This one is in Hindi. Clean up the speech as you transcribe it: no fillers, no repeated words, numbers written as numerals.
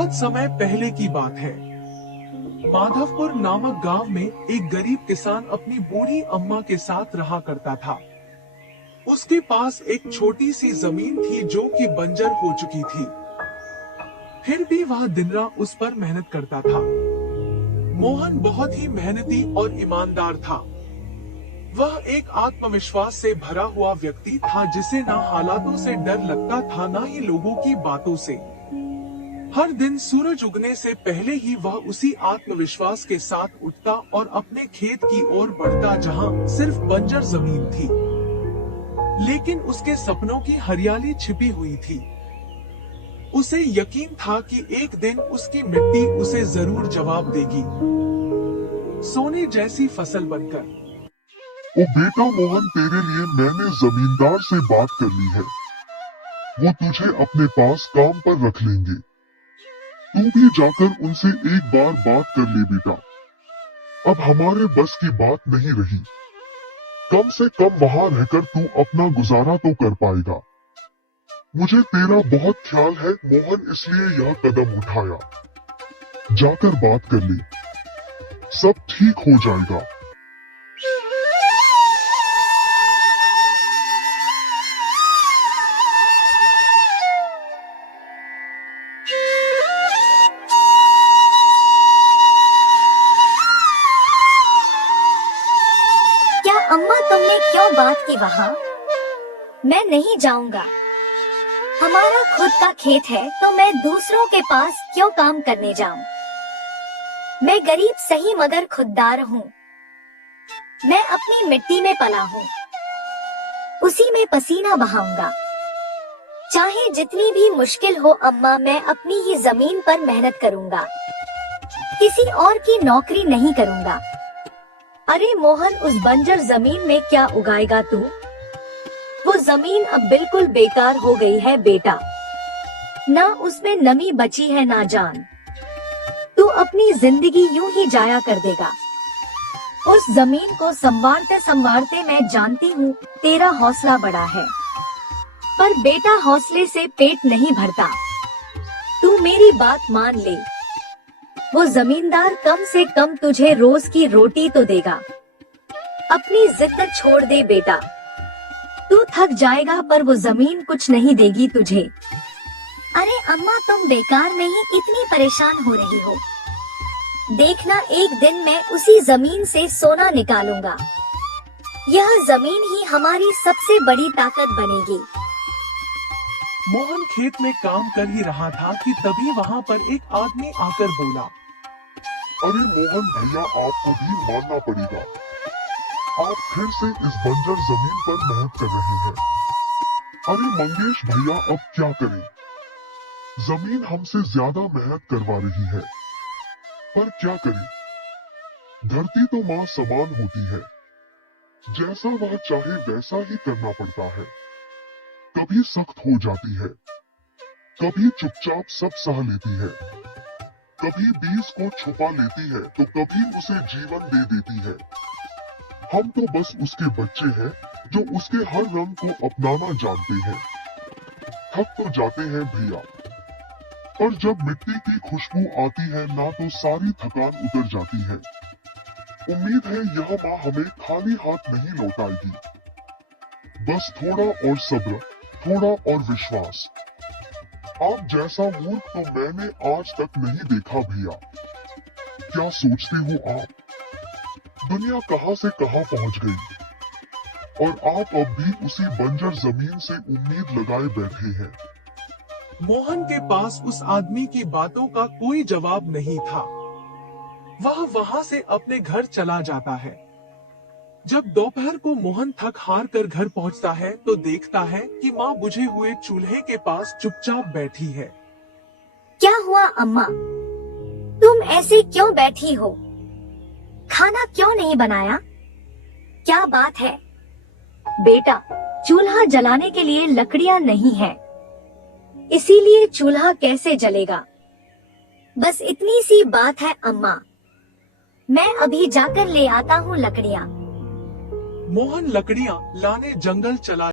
बहुत समय पहले की बात है। माधवपुर नामक गांव में एक गरीब किसान अपनी बूढ़ी अम्मा के साथ रहा करता था। उसके पास एक छोटी सी जमीन थी जो कि बंजर हो चुकी थी। फिर भी वह दिन रात उस पर मेहनत करता था। मोहन बहुत ही मेहनती और ईमानदार था। वह एक आत्मविश्वास से भरा हुआ व्यक्ति था जिसे ना हालातों से डर लगता था ना ही लोगों की बातों से। हर दिन सूरज उगने से पहले ही वह उसी आत्मविश्वास के साथ उठता और अपने खेत की ओर बढ़ता जहां सिर्फ बंजर जमीन थी, लेकिन उसके सपनों की हरियाली छिपी हुई थी। उसे यकीन था कि एक दिन उसकी मिट्टी उसे जरूर जवाब देगी, सोने जैसी फसल बनकर। ओ बेटा मोहन, तेरे लिए मैंने जमींदार से बात कर ली है। वो तुझे अपने पास काम पर रख लेंगे। तू भी जाकर उनसे एक बार बात कर ले बेटा। अब हमारे बस की बात नहीं रही। कम से कम वहां रहकर तू अपना गुजारा तो कर पाएगा। मुझे तेरा बहुत ख्याल है मोहन, इसलिए यह कदम उठाया। जाकर बात कर ले, सब ठीक हो जाएगा। क्या अम्मा, तुमने क्यों बात की वहाँ? मैं नहीं जाऊंगा। हमारा खुद का खेत है तो मैं दूसरों के पास क्यों काम करने जाऊं? मैं गरीब सही मगर खुददार हूँ। मैं अपनी मिट्टी में पला हूँ, उसी में पसीना बहाऊंगा। चाहे जितनी भी मुश्किल हो अम्मा, मैं अपनी ही जमीन पर मेहनत करूंगा, किसी और की नौकरी नहीं करूंगा। अरे मोहन, उस बंजर जमीन में क्या उगाएगा तू? वो जमीन अब बिल्कुल बेकार हो गई है बेटा। ना उसमें नमी बची है ना जान। तू अपनी जिंदगी यूं ही जाया कर देगा। उस जमीन को संवारते संवारते मैं जानती हूँ तेरा हौसला बड़ा है, पर बेटा हौसले से पेट नहीं भरता। तू मेरी बात मान ले। वो जमींदार कम से कम तुझे रोज की रोटी तो देगा। अपनी जिद छोड़ दे बेटा। तू थक जाएगा पर वो जमीन कुछ नहीं देगी तुझे। अरे अम्मा, तुम बेकार में ही इतनी परेशान हो रही हो। देखना, एक दिन मैं उसी जमीन से सोना निकालूंगा। यह जमीन ही हमारी सबसे बड़ी ताकत बनेगी। मोहन खेत में काम कर ही रहा था कि तभी वहाँ पर एक आदमी आकर बोला, अरे मोहन भैया, आपको भी मानना पड़ेगा। आप फिर से इस बंजर जमीन पर मेहनत कर रहे हैं। अरे मंगेश भैया, अब क्या करें? जमीन हमसे ज्यादा मेहनत करवा रही है, पर क्या करें? धरती तो माँ समान होती है, जैसा वह चाहे वैसा ही करना पड़ता है। कभी सख्त हो जाती है, कभी चुपचाप सब सह लेती है, कभी बीज को छुपा लेती है तो कभी उसे जीवन दे देती है। हम तो बस उसके बच्चे हैं जो उसके हर रंग को अपनाना जानते हैं। थक तो जाते हैं भैया, पर जब मिट्टी की खुशबू आती है ना तो सारी थकान उतर जाती है। उम्मीद है यह माँ हमें खाली हाथ नहीं लौटाएगी। बस थोड़ा और सब्र, थोड़ा और विश्वास। आप जैसा मूर्ख तो मैंने आज तक नहीं देखा भैया। क्या सोचते हो आप? दुनिया कहां से कहां पहुंच गई और आप अब भी उसी बंजर जमीन से उम्मीद लगाए बैठे हैं। मोहन के पास उस आदमी की बातों का कोई जवाब नहीं था। वह वहां से अपने घर चला जाता है। जब दोपहर को मोहन थक हार कर घर पहुंचता है तो देखता है कि माँ बुझे हुए चूल्हे के पास चुपचाप बैठी है। क्या हुआ अम्मा? तुम ऐसे क्यों बैठी हो? खाना क्यों नहीं बनाया? क्या बात है? बेटा, चूल्हा जलाने के लिए लकड़ियां नहीं है, इसीलिए चूल्हा कैसे जलेगा? बस इतनी सी बात है अम्मा। मैं अभी जाकर ले आता हूँ लकड़ियाँ। मोहन लकड़ियां लाने जंगल चला